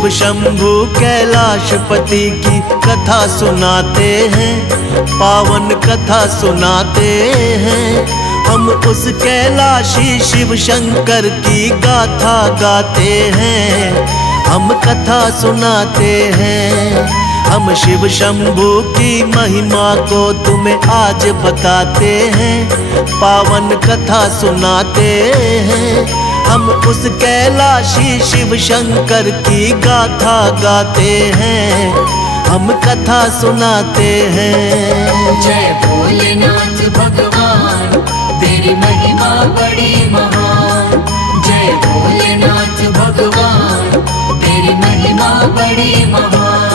शिव शंभु कैलाशपति की कथा सुनाते हैं, पावन कथा सुनाते हैं। हम उस कैलाशी शिव शंकर की गाथा गाते हैं, हम कथा सुनाते हैं। हम शिव शंभु की महिमा को तुम्हें आज बताते हैं, पावन कथा सुनाते हैं। हम उस कैलाशी शिव शंकर की गाथा गाते हैं, हम कथा सुनाते हैं। जय भोलेनाथ भगवान, तेरी महिमा बड़ी महान। जय भोलेनाथ भगवान, तेरी महिमा बड़ी महान।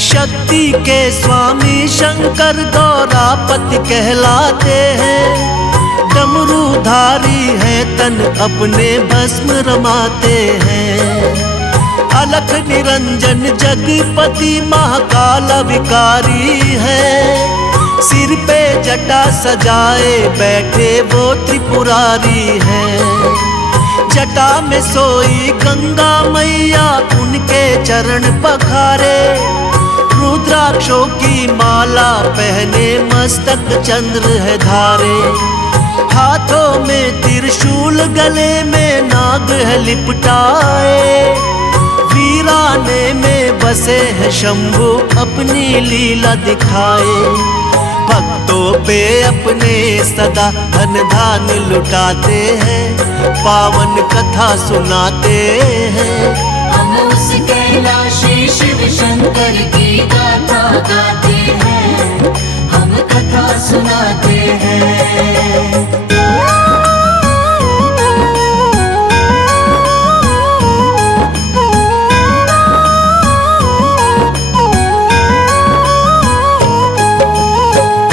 शक्ति के स्वामी शंकर गौरापति कहलाते हैं। डमरूधारी है तन अपने भस्म रमाते हैं। अलख निरंजन जगपति महाकाल विकारी है। सिर पे जटा सजाए बैठे वो त्रिपुरारी है। जटा में सोई गंगा मैया उनके चरण पखारे। रुद्राक्षों की माला पहने मस्तक चंद्र है धारे। हाथों में त्रिशूल गले में नाग है लिपटाए। वीराने में बसे है शंभु अपनी लीला दिखाए। भक्तों पे अपने सदा धन धान लुटाते हैं, पावन कथा सुनाते हैं। हम उस कैलाशी शिव शंकर की गाथा गाते हैं, हम कथा सुनाते हैं।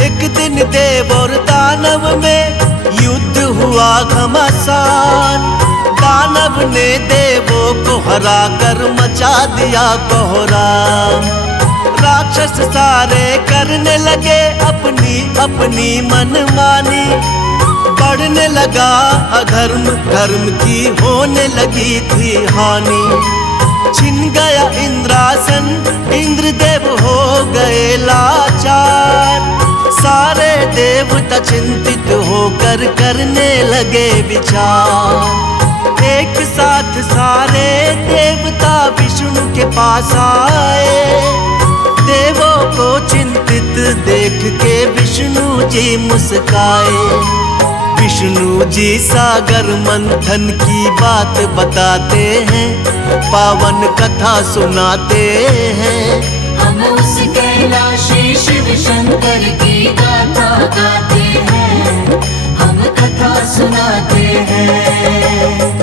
एक दिन देव और दानव में युद्ध हुआ घमासान। दानव ने देवों को हरा कर मचा दिया कोहराम। राक्षस सारे करने लगे अपनी अपनी मनमानी। बढ़ने लगा अधर्म, धर्म की होने लगी थी हानि। छिन गया इंद्रासन, इंद्रदेव हो गए लाचार। सारे देवता चिंतित होकर करने लगे विचार। एक साथ सारे देवता विष्णु के पास आए। देवों को चिंतित देख के विष्णु जी मुस्काए। विष्णु जी सागर मंथन की बात बताते हैं, पावन कथा सुनाते हैं। हम उस कैलाशी शिव शंकर की गाथा गाते हैं, हम कथा सुनाते हैं।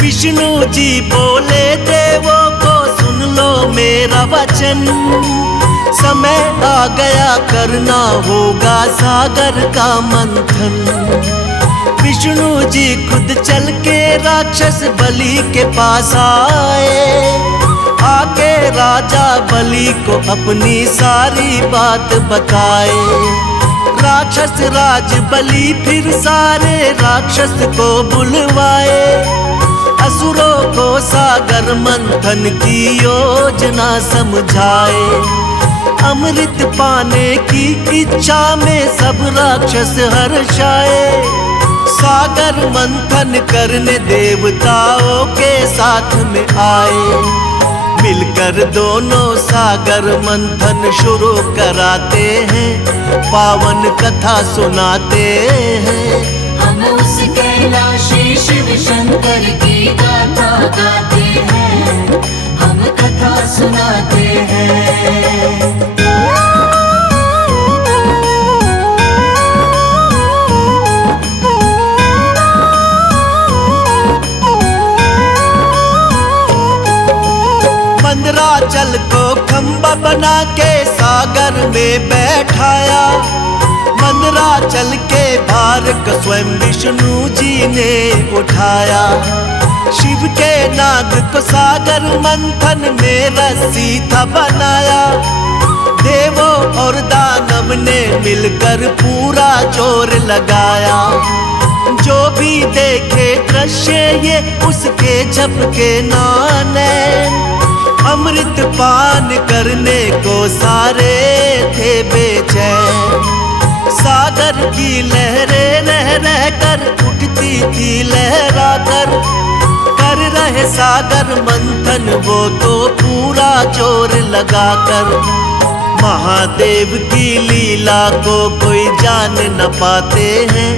विष्णु जी बोले देवों को सुन लो मेरा वचन। समय आ गया करना होगा सागर का मंथन। विष्णु जी खुद चल के राक्षस बलि के पास आए। आके राजा बलि को अपनी सारी बात बताए। राक्षस राज बलि फिर सारे राक्षस को बुलवाए। असुरों को सागर मंथन की योजना समझाए। अमृत पाने की इच्छा में सब राक्षस हर्षाए। सागर मंथन करने देवताओं के साथ में आए। मिलकर दोनों सागर मंथन शुरू कराते हैं, पावन कथा सुनाते हैं। हम उस कैलाशी शिव शंकर की गाथा गाते हैं, हम कथा सुनाते हैं। मंदराचल को खंबा बना के सागर में बैठाया। मंदराचल के भार को स्वयं विष्णु जी ने उठाया। शिव के नाग को सागर मंथन में रस्सी था बनाया। देवों और दानव ने मिलकर पूरा जोर लगाया। जो भी देखे दृश्य ये उसके झपके नाने। अमृत पान करने को सारे थे बेचैन। सागर की लहरें रह रह कर उठती थी लहरा कर रहे सागर मंथन वो तो पूरा जोर लगाकर। महादेव की लीला को कोई जान न पाते हैं,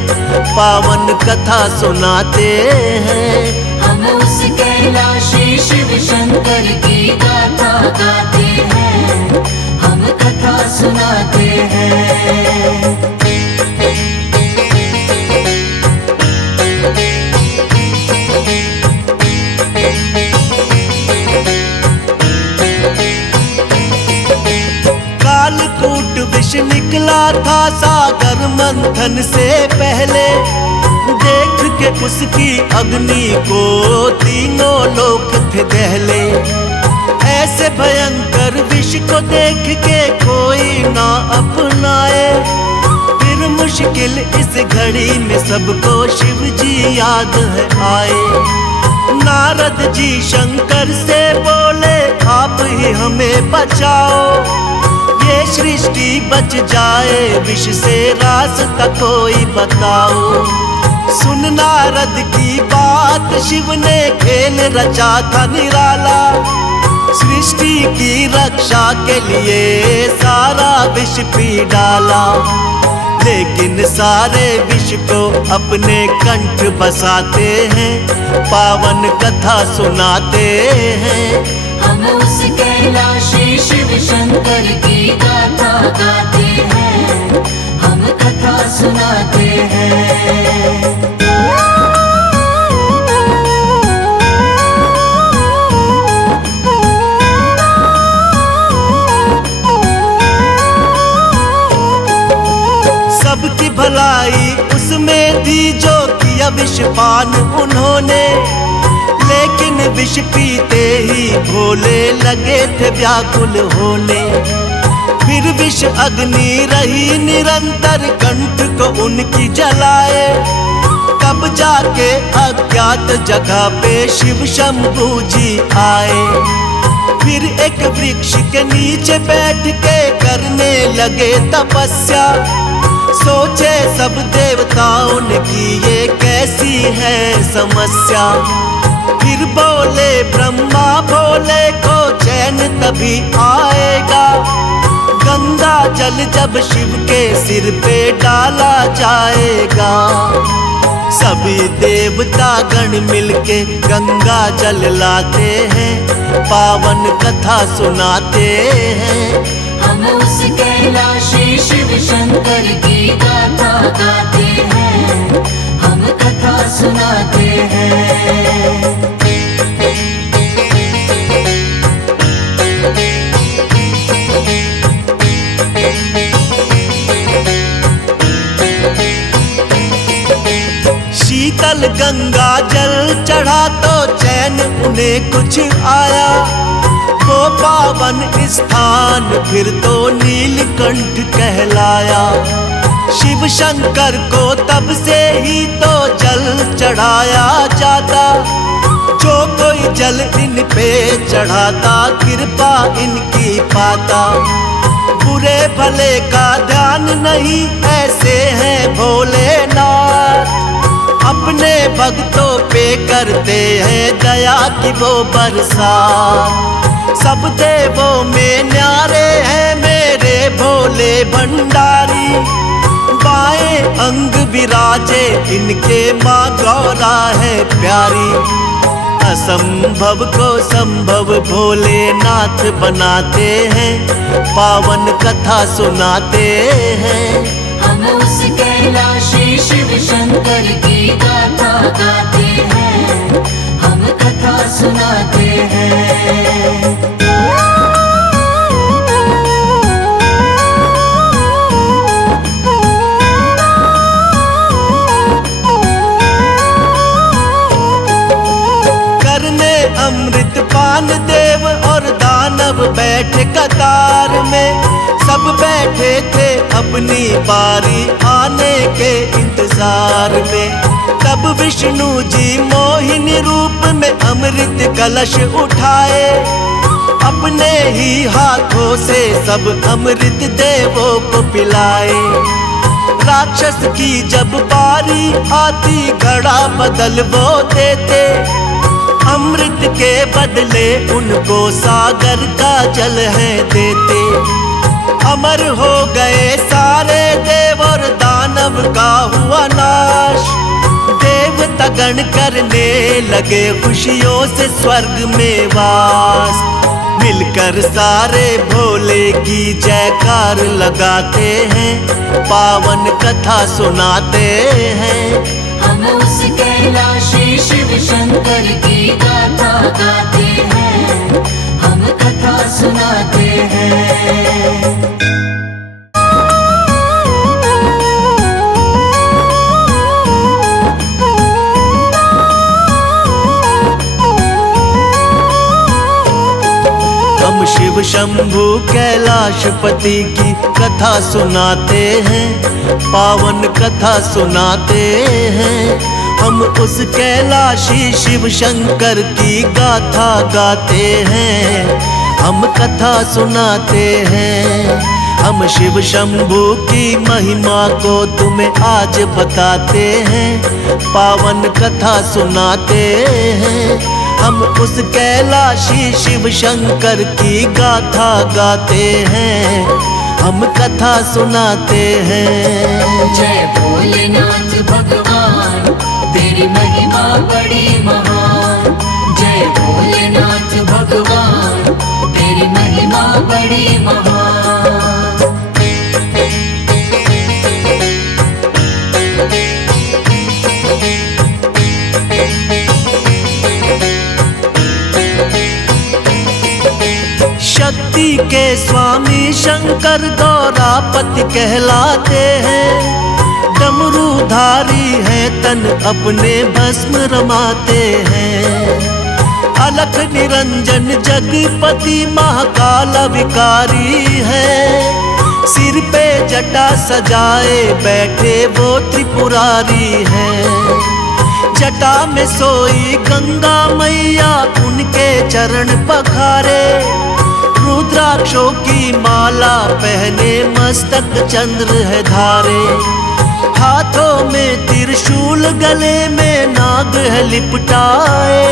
पावन कथा सुनाते हैं। हम उस कैलाशी शिव शंकर की गाथा गाते हैं, हम कथा सुनाते हैं। कालकूट विष निकला था सागर मंथन से पहले। देख के उसकी अग्नि को तीनों लोक थे दहले। ऐसे भयंकर विष को देख के कोई ना अपनाए। फिर मुश्किल इस घड़ी में सबको शिव जी याद है आए। नारद जी शंकर से बोले आप ही हमें बचाओ। ये सृष्टि बच जाए विष से रास्ता कोई बताओ। सुन नारद की बात शिव ने खेल रचा था निराला। सृष्टि की रक्षा के लिए सारा विष पी डाला। लेकिन सारे विष को अपने कंठ बसाते हैं, पावन कथा सुनाते हैं। हम उस कैलाशी शिव शंकर की गाथा गाते हैं, हम कथा सुनाते हैं। सबकी भलाई उसमें थी जो किया विषपान उन्होंने। लेकिन विष पीते ही भोले लगे थे व्याकुल होने। फिर विष अग्नि रही निरंतर कंठ को उनकी जलाए। तब जाके अज्ञात जगह पे शिव शंभू जी आए। फिर एक वृक्ष के नीचे बैठ के करने लगे तपस्या। सोचे सब देवताओं की ये कैसी है समस्या। फिर बोले ब्रह्मा भोले को चैन तभी आएगा। गंगा जल जब शिव के सिर पे डाला जाएगा। सभी देवता गण मिलके गंगा जल लाते हैं, पावन कथा सुनाते हैं। हम उस कैलाशी शिव शंकर की गाथा गाते हैं, हम कथा सुनाते हैं। शीतल गंगा जल चढ़ा तो चैन उन्हें कुछ आया। वो पावन स्थान फिर तो नीलकंठ कहलाया। शिव शंकर को तब से ही तो जल चढ़ाया जाता। जो कोई जल इन पे चढ़ाता कृपा इनकी पाता। बुरे भले का ध्यान नहीं ऐसे हैं भोलेनाथ। अपने भक्तों पे करते हैं दया की वो बरसात। सब देवों में न्यारे हैं मेरे भोले भंडारी। बाएं अंग विराजे इनके माँ गौरा है प्यारी। असंभव को संभव भोलेनाथ बनाते हैं, पावन कथा सुनाते हैं। हम उस कैलाशी शिव शंकर की गाथा गाते हैं, हम कथा सुनाते हैं। भगवान देव और दानव बैठे कतार में, सब बैठे थे अपनी बारी आने के इंतजार में। तब विष्णु जी मोहिनी रूप में अमृत कलश उठाए, अपने ही हाथों से सब अमृत देवों को पिलाए। राक्षस की जब बारी आती घड़ा बदल वो देते, अमृत के बदले उनको सागर का जल है देते। अमर हो गए सारे देव और दानव का हुआ नाश, देवता गण करने लगे खुशियों से स्वर्ग में वास। मिलकर सारे भोले की जयकार लगाते हैं, पावन कथा सुनाते हैं। हम उस कैलाशी शिव शंकर की गाथा गाते हैं, हम कथा सुनाते हैं। हम शिव शंभु कैलाशपति की कथा सुनाते हैं, पावन कथा सुनाते हैं। हम उस कैलाशी शिव शंकर की गाथा गाते हैं, हम कथा सुनाते हैं। हम शिव शंभु की महिमा को तुम्हें आज बताते हैं, पावन कथा सुनाते हैं। हम उस कैलाशी शिव शंकर की गाथा गाते हैं, हम कथा सुनाते हैं। जय भोलेनाथ भगवान, तेरी महिमा बड़ी महान। जय भोलेनाथ भगवान, तेरी महिमा बड़ी महान। शक्ति के स्वामी शंकर गौरापति कहलाते हैं, डमरूधारी है तन अपने भस्म रमाते हैं। अलख निरंजन जगपति महाकाल विकारी है, सिर पे जटा सजाए बैठे वो त्रिपुरारी है। जटा में सोई गंगा मैया उनके चरण पखारे, रुद्राक्षों की माला पहने मस्तक चंद्र है धारे। हाथों में त्रिशूल गले में नाग है लिपटाए,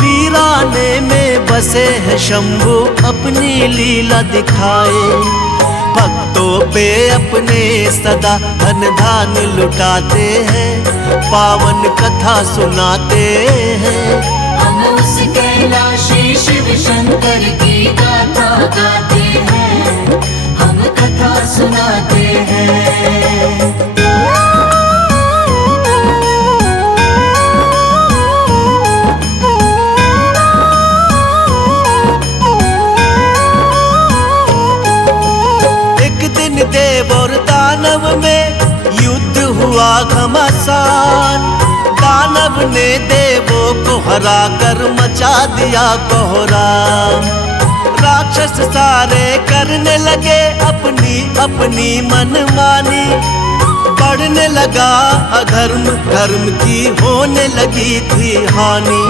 वीराने में बसे हैं शंभु अपनी लीला दिखाए। भक्तों पे अपने सदा धन धान लुटाते हैं, पावन कथा सुनाते हैं। हम उस कैलाशी शिव शंकर की गाथा गाते हैं, हम कथा सुनाते हैं। देव और दानव में युद्ध हुआ घमासान, दानव ने देवों को हरा कर मचा दिया कोहराम। राक्षस सारे करने लगे अपनी अपनी मनमानी, बढ़ने लगा अधर्म धर्म की होने लगी थी हानि।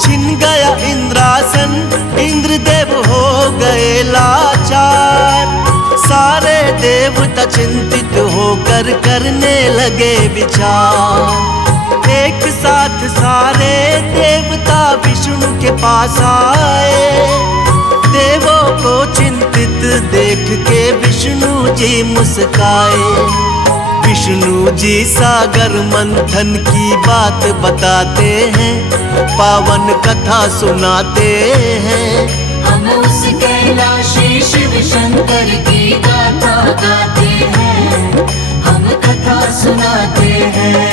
छिन गया इंद्रासन इंद्रदेव हो गए लाचार, सारे देवता चिंतित होकर करने लगे विचार। एक साथ सारे देवता विष्णु के पास आए, देवों को चिंतित देख के विष्णु जी मुस्काए। विष्णु जी सागर मंथन की बात बताते हैं, पावन कथा सुनाते हैं। हम उस कैलाशी शिव शंकर की गाथा गाते हैं, हम कथा सुनाते हैं।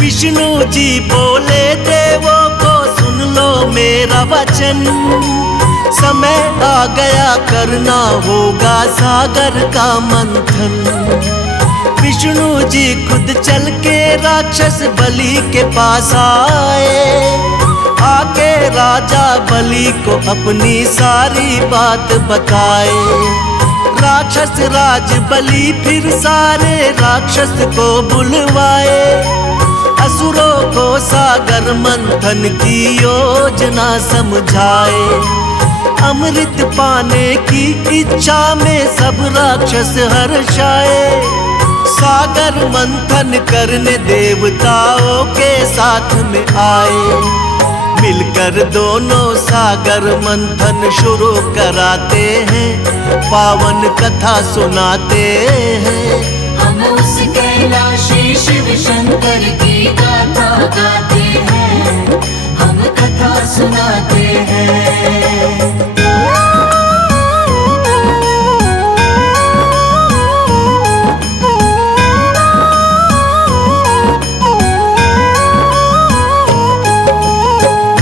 विष्णु जी बोले देवों को सुन लो मेरा वचन, समय आ गया करना होगा सागर का मंथन। विष्णु जी खुद चल के राक्षस बलि के पास आए। आके राजा बलि को अपनी सारी बात बताए। राक्षस राज बलि फिर सारे राक्षस को बुलवाए। असुरों को सागर मंथन की योजना समझाए। अमृत पाने की इच्छा में सब राक्षस हर्षाए। सागर मंथन करने देवताओं के साथ में आए। मिलकर दोनों सागर मंथन शुरू कराते हैं। पावन कथा सुनाते हैं। हम उस कैलाशी शिव शंकर की गाथा गाते हैं। हम कथा सुनाते हैं।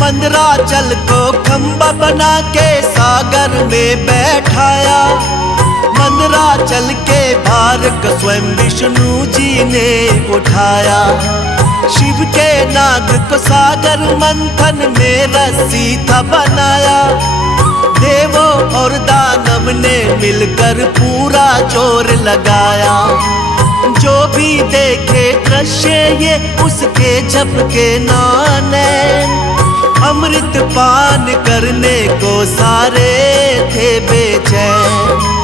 मंदराचल को खंबा बना के सागर में बैठाया। मंदराचल के भार को स्वयं विष्णु जी ने उठाया। शिव के नाग को सागर मंथन में रस्सी था बनाया। देवों और दानव ने मिलकर पूरा जोर लगाया। जो भी देखे दृश्य ये उसके झपके नाने। अमृत पान करने को सारे थे बेचैन।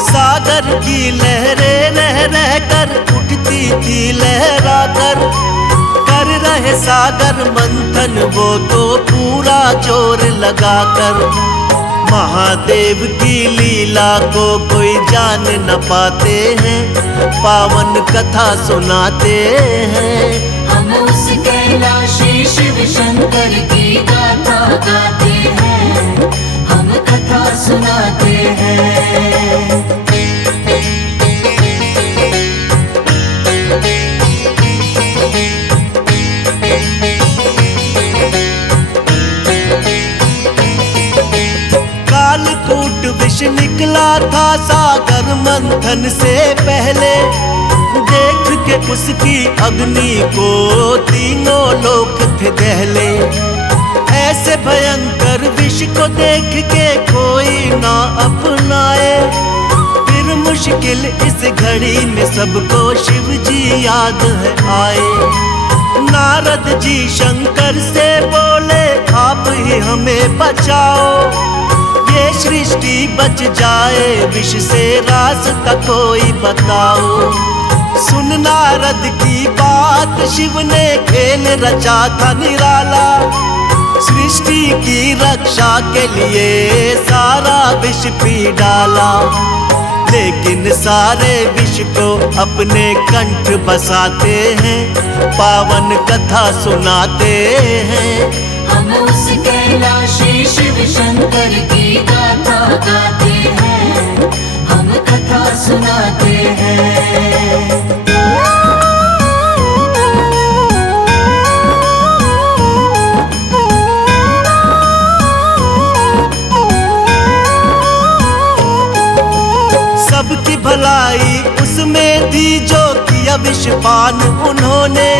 सागर की लहरें रह रह कर उठती थी लहरा कर रहे सागर मंथन वो तो पूरा जोर लगाकर। महादेव की लीला को कोई जान न पाते हैं। पावन कथा सुनाते हैं। हम उस कैलाशी शिव शंकर की गाथा गाते हैं। हम कथा सुनाते हैं। कालकूट विष निकला था सागर मंथन से पहले। देख के उसकी अग्नि को तीनों लोक थे दहले। ऐसे भयंकर विष को देख के कोई ना अपनाए। फिर मुश्किल इस घड़ी में सबको शिव जी याद है आए। नारद जी शंकर से बोले आप ही हमें बचाओ। ये सृष्टि बच जाए विष से रास्ता कोई बताओ। सुन नारद की बात शिव ने खेल रचा था निराला। सृष्टि की रक्षा के लिए सारा विष पी डाला। लेकिन सारे विष को अपने कंठ बसाते हैं। पावन कथा सुनाते हैं। हम उस कैलाशी शिव शंकर की गाथा गाते हैं। हम कथा सुनाते हैं। सबकी भलाई उसमें थी जो किया विषपान उन्होंने।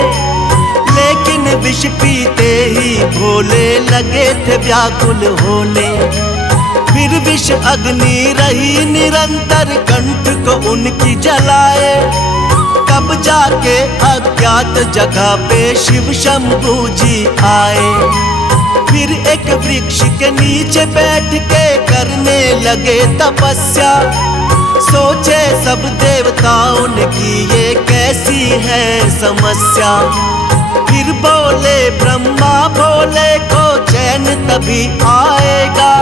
लेकिन विष पीते ही भोले लगे थे व्याकुल होने। फिर विष अग्नि रही निरंतर कंठ को उनकी जलाए। तब जाके अज्ञात जगह पे शिव शंभू जी आए। फिर एक वृक्ष के नीचे बैठ के करने लगे तपस्या। सोचे सब देवताओं ने कि ये कैसी है समस्या। फिर बोले ब्रह्मा भोले को चैन तभी आएगा।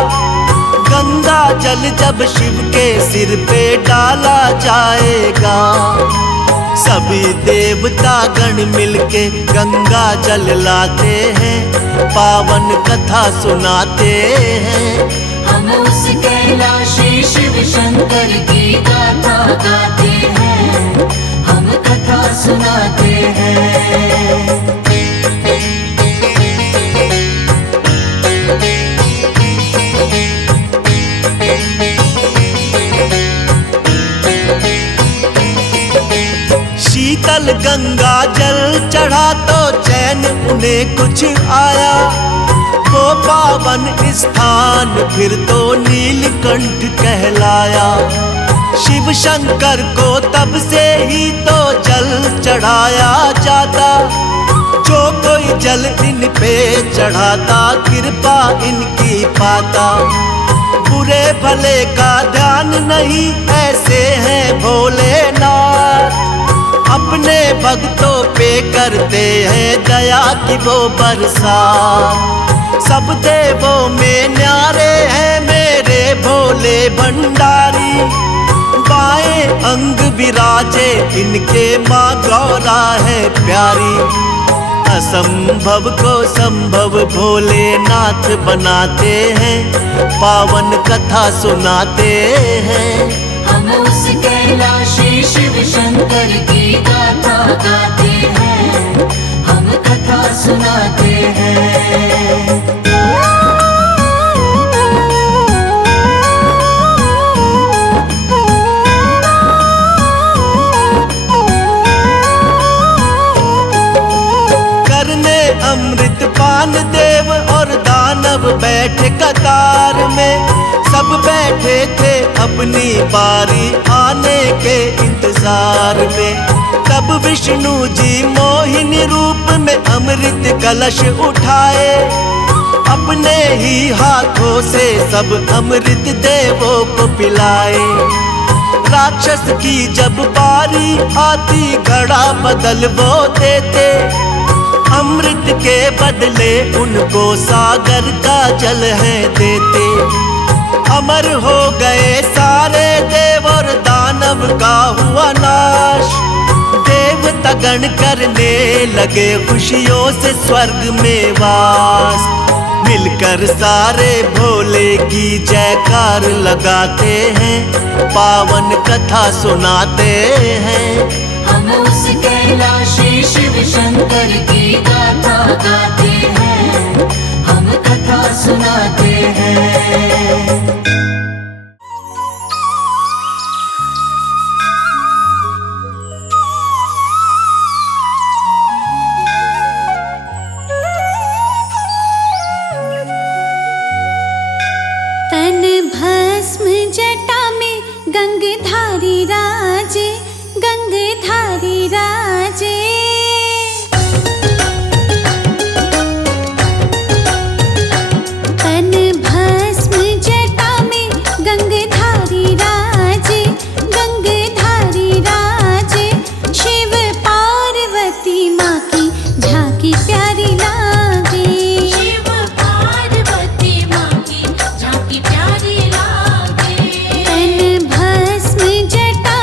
गंगा जल जब शिव के सिर पे डाला जाएगा। सभी देवता गण मिलके गंगा जल लाते हैं। पावन कथा सुनाते हैं। हम उस कैलाशी शिव शंकर की गाथा गाते हैं। हम कथा सुनाते हैं। जल गंगा जल चढ़ा तो चैन उन्हें कुछ आया। वो पावन स्थान फिर तो नीलकंठ कहलाया। शिव शंकर को तब से ही तो जल चढ़ाया जाता। जो कोई जल इन पे चढ़ाता कृपा इनकी पाता। बुरे भले का ध्यान नहीं ऐसे हैं भोलेनाथ। अपने भक्तों पे करते हैं दया की वो बरसात। सब देवों में न्यारे हैं मेरे भोले भंडारी। बाएं अंग विराजे इनके माँ गौरा है प्यारी। असंभव को संभव भोलेनाथ बनाते हैं। पावन कथा सुनाते हैं। हम उस कैलाशी शिव शंकर की गाथा गाते हैं। हम कथा सुनाते हैं। अमृत पान देव और दानव बैठे कतार में। सब बैठे थे अपनी बारी आने के इंतजार में। तब विष्णु जी मोहिनी रूप में अमृत कलश उठाए। अपने ही हाथों से सब अमृत देवों को पिलाए। राक्षस की जब बारी आती घड़ा बदल वो देते। अमृत के बदले उनको सागर का जल है देते। अमर हो गए सारे देव और दानव का हुआ नाश। देवता गण करने लगे खुशियों से स्वर्ग में वास। मिलकर सारे भोले की जयकार लगाते हैं। पावन कथा सुनाते हैं। हम उस कैलाशी शिव शंकर की गाथा गाते हैं। हम कथा सुनाते हैं। तन भस्म जटा में गंगधारी राजे, गंगधारी राजे। तन भस्म जटा में गंगधारी राजे, गंगधारी राजे। शिव पार्वती माँ की झांकी प्यारी लागे। शिव पार्वती माँ की झांकी प्यारी लागे। तन भस्म जटा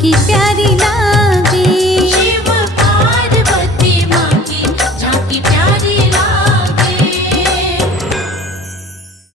की प्यारी